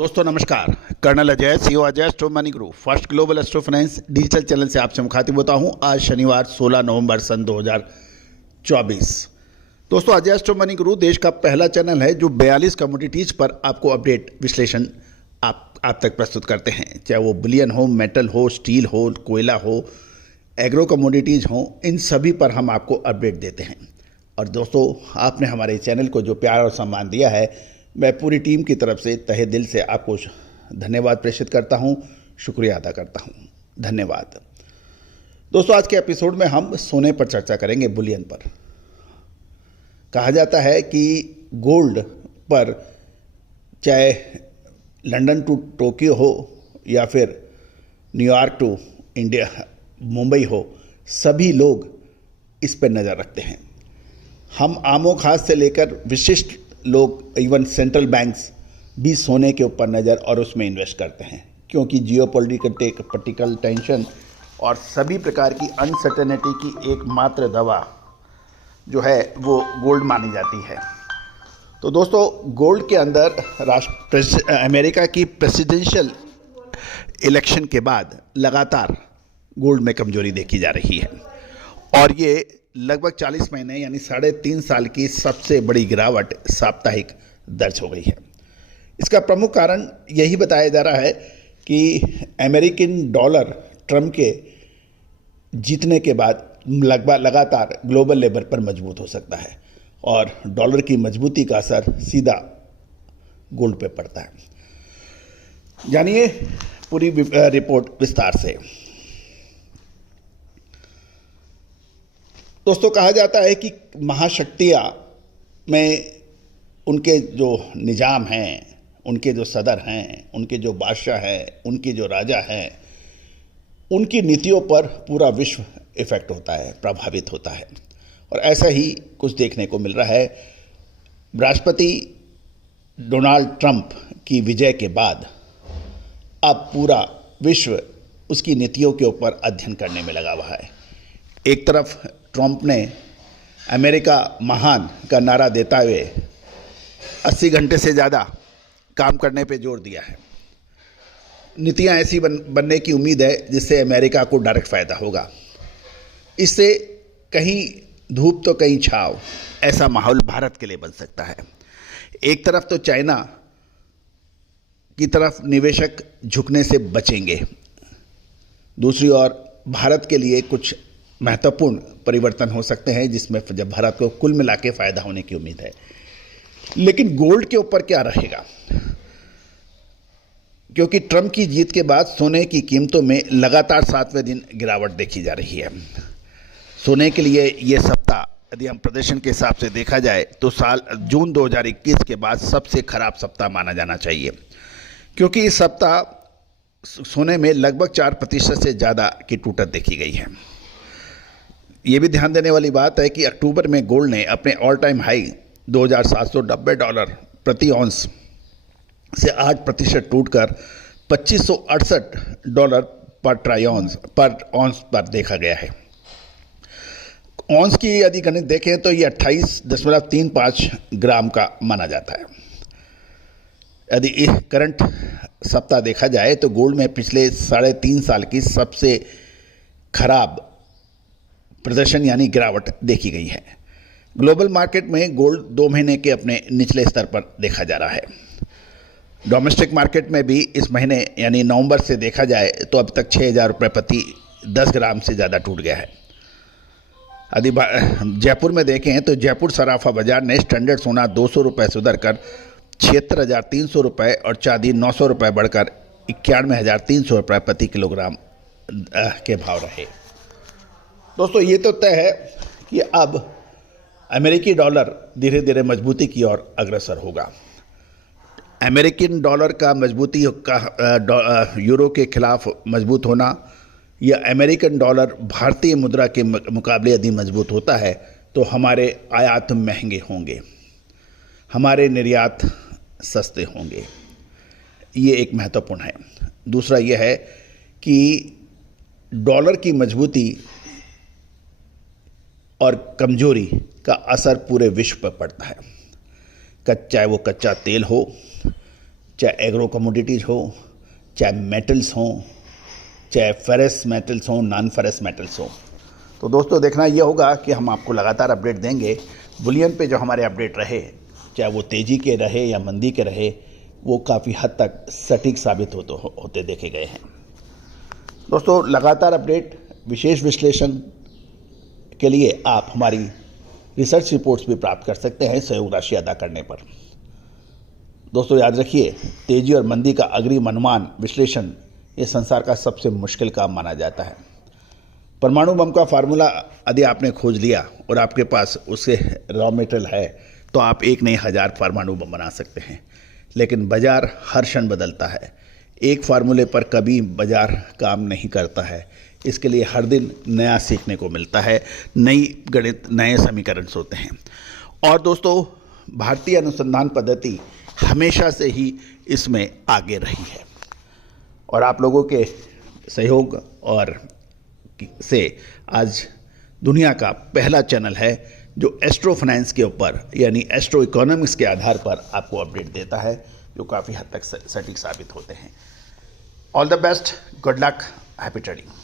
दोस्तों नमस्कार। Colonel Ajay, CEO Ajay astro money group first global astro finance digital channel से आपसे मुखातिब होता हूं। आज शनिवार 16 नवंबर सन 2024। दोस्तों अजय एस्ट्रो मनी ग्रुप देश का पहला चैनल है जो 42 कमोडिटीज पर आपको अपडेट विश्लेषण आप तक प्रस्तुत करते हैं। चाहे वो बुलियन हो, मेटल हो, स्टील हो, कोयला हो, एग्रो कमोडिटीज हो, इन सभी पर हम आपको अपडेट देते हैं। और दोस्तों आपने हमारे चैनल को जो प्यार और सम्मान दिया है, मैं पूरी टीम की तरफ से तहे दिल से आपको धन्यवाद प्रेषित करता हूं, शुक्रिया अदा करता हूं। धन्यवाद। दोस्तों आज के एपिसोड में हम सोने पर चर्चा करेंगे, बुलियन पर। कहा जाता है कि गोल्ड पर चाहे लंदन टू टोक्यो हो या फिर न्यूयॉर्क टू इंडिया मुंबई हो, सभी लोग इस पर नज़र रखते हैं। हम आमो खास से लेकर विशिष्ट लोग, इवन सेंट्रल बैंक्स भी सोने के ऊपर नज़र और उसमें इन्वेस्ट करते हैं, क्योंकि जियोपॉलिटिकल टेंशन और सभी प्रकार की अनसर्टेनिटी की एकमात्र दवा जो है वो गोल्ड मानी जाती है। तो दोस्तों गोल्ड के अंदर अमेरिका की प्रेसिडेंशियल इलेक्शन के बाद लगातार गोल्ड में कमजोरी देखी जा रही है और ये लगभग 40 महीने यानी 3.5 साल की सबसे बड़ी गिरावट साप्ताहिक दर्ज हो गई है। इसका प्रमुख कारण यही बताया जा रहा है कि अमेरिकन डॉलर ट्रम्प के जीतने के बाद लगभग लगातार ग्लोबल लेवल पर मजबूत हो सकता है और डॉलर की मजबूती का असर सीधा गोल्ड पे पड़ता है। जानिए पूरी रिपोर्ट विस्तार से। दोस्तों कहा जाता है कि महाशक्तियाँ में उनके जो निजाम हैं, उनके जो सदर हैं, उनके जो बादशाह हैं, उनके जो राजा हैं, उनकी नीतियों पर पूरा विश्व इफेक्ट होता है, प्रभावित होता है। और ऐसा ही कुछ देखने को मिल रहा है। राष्ट्रपति डोनाल्ड ट्रंप की विजय के बाद अब पूरा विश्व उसकी नीतियों के ऊपर अध्ययन करने में लगा हुआ है। एक तरफ ट्रंप ने अमेरिका महान का नारा देता हुए 80 घंटे से ज़्यादा काम करने पे जोर दिया है। नीतियाँ ऐसी बनने की उम्मीद है जिससे अमेरिका को डायरेक्ट फ़ायदा होगा। इससे कहीं धूप तो कहीं छाव, ऐसा माहौल भारत के लिए बन सकता है। एक तरफ तो चाइना की तरफ निवेशक झुकने से बचेंगे, दूसरी ओर भारत के लिए कुछ महत्वपूर्ण परिवर्तन हो सकते हैं जिसमें जब भारत को कुल मिला के फ़ायदा होने की उम्मीद है। लेकिन गोल्ड के ऊपर क्या रहेगा, क्योंकि ट्रंप की जीत के बाद सोने की कीमतों में लगातार 7वें दिन गिरावट देखी जा रही है। सोने के लिए ये सप्ताह यदि हम प्रदर्शन के हिसाब से देखा जाए तो साल जून 2021 के बाद सबसे खराब सप्ताह माना जाना चाहिए, क्योंकि इस सप्ताह सोने में लगभग 4% से ज़्यादा की टूटत देखी गई है। ये भी ध्यान देने वाली बात है कि अक्टूबर में गोल्ड ने अपने ऑल टाइम हाई $2,790 प्रति ऑंस से 8% टूटकर $2,568 पर ऑंस पर देखा गया है। ऑंस की यदि गणित देखें तो ये 28.35 ग्राम का माना जाता है। यदि करंट सप्ताह देखा जाए तो गोल्ड में पिछले 3.5 साल की सबसे खराब प्रदर्शन यानी गिरावट देखी गई है। ग्लोबल मार्केट में गोल्ड 2 महीने के अपने निचले स्तर पर देखा जा रहा है। डोमेस्टिक मार्केट में भी इस महीने यानी नवंबर से देखा जाए तो अब तक 6,000 रुपये प्रति 10 ग्राम से ज़्यादा टूट गया है। यदि जयपुर में देखें तो जयपुर सराफा बाजार ने स्टैंडर्ड सोना 200 रुपये से उधर कर 76,300 रुपये और चांदी 900 रुपये बढ़कर 91,300 रुपये प्रति किलोग्राम के भाव रहे। दोस्तों ये तो तय है कि अब अमेरिकी डॉलर धीरे धीरे मजबूती की ओर अग्रसर होगा। अमेरिकन डॉलर का मजबूती का यूरो के खिलाफ मजबूत होना या अमेरिकन डॉलर भारतीय मुद्रा के मुकाबले यदि मजबूत होता है तो हमारे आयात महंगे होंगे, हमारे निर्यात सस्ते होंगे। ये एक महत्वपूर्ण है। दूसरा यह है कि डॉलर की मजबूती और कमजोरी का असर पूरे विश्व पर पड़ता है। चाहे वो कच्चा तेल हो, चाहे एग्रो कमोडिटीज़ हो, चाहे मेटल्स हों, चाहे फेरस मेटल्स हों, नॉन फेरस मेटल्स हों। तो दोस्तों देखना ये होगा कि हम आपको लगातार अपडेट देंगे। बुलियन पे जो हमारे अपडेट रहे, चाहे वो तेज़ी के रहे या मंदी के रहे, वो काफ़ी हद तक सटीक साबित होते देखे गए हैं। दोस्तों लगातार अपडेट, विशेष विश्लेषण के लिए आप हमारी रिसर्च रिपोर्ट्स भी प्राप्त कर सकते हैं सहयोग राशि अदा करने पर। दोस्तों याद रखिए, तेजी और मंदी का अग्रिम अनुमान विश्लेषण ये संसार का सबसे मुश्किल काम माना जाता है। परमाणु बम का फार्मूला यदि आपने खोज लिया और आपके पास उसके रॉ मटेरियल है तो आप एक नहीं 1000 परमाणु बम बना सकते हैं, लेकिन बाजार हर क्षण बदलता है। एक फार्मूले पर कभी बाजार काम नहीं करता है। इसके लिए हर दिन नया सीखने को मिलता है, नई गणित, नए समीकरण होते हैं। और दोस्तों भारतीय अनुसंधान पद्धति हमेशा से ही इसमें आगे रही है और आप लोगों के सहयोग और से आज दुनिया का पहला चैनल है जो एस्ट्रो फाइनेंस के ऊपर यानी एस्ट्रो इकोनॉमिक्स के आधार पर आपको अपडेट देता है, जो काफ़ी हद तक सटीक साबित होते हैं। All the best, good luck, happy trading.